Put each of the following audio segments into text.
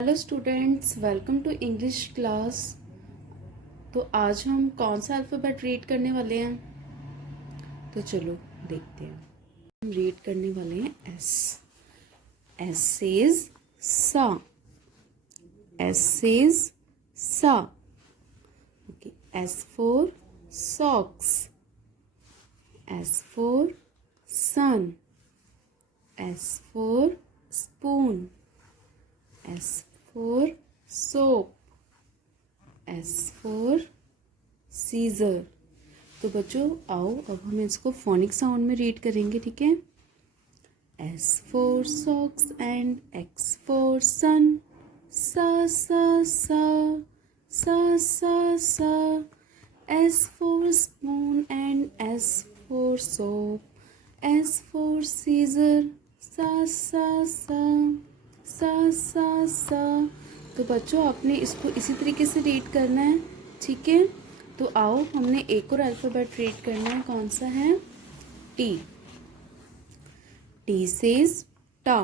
Hello students, welcome to English class. तो आज हम कौन सा अल्फ़ाबेट रीड करने वाले हैं? तो चलो देखते हैं। हम रीड करने वाले हैं एस। एस सेज सा। एस सेज सा। Okay, S for socks. S for sun. S for spoon. S for soap. S for Caesar. तो बच्चों आओ अब हम इसको फोनिक साउंड में रीड करेंगे, ठीक है? S for socks and X for sun. Sa sa sa sa sa sa. S for spoon and S for soap. S for Caesar. Sa sa sa सा सा सा। तो बच्चों आपने इसको इसी तरीके से रीड करना है, ठीक है? तो आओ हमने एक और अल्फ़ाबेट रीड करना है। कौन सा है? टी। टी सेज टा।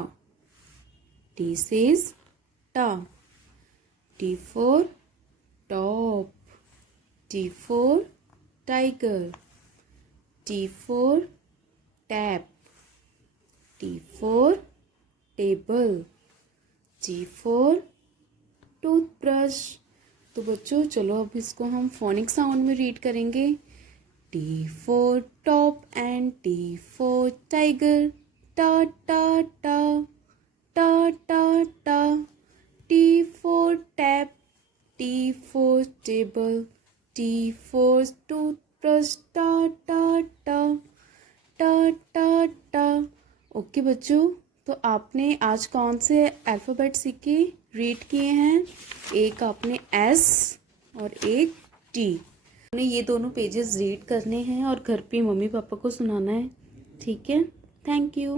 टी सेज टा। T for top. T for tiger. T for tap. T for table. T for toothbrush. तो बच्चों चलो अब इसको हम फोनिक साउंड में रीड करेंगे। T for top and T for tiger. टा टा टा टा टा टा। T for tap. T for table. T for toothbrush. टा टा टा टा टा टा। ओके बच्चों, तो आपने आज कौन से अल्फ़ाबेट सीखे, रीड किए हैं? एक आपने एस और एक टी। आपने ये दोनों पेजेस रीड करने हैं और घर पे मम्मी पापा को सुनाना है, ठीक है? Thank you.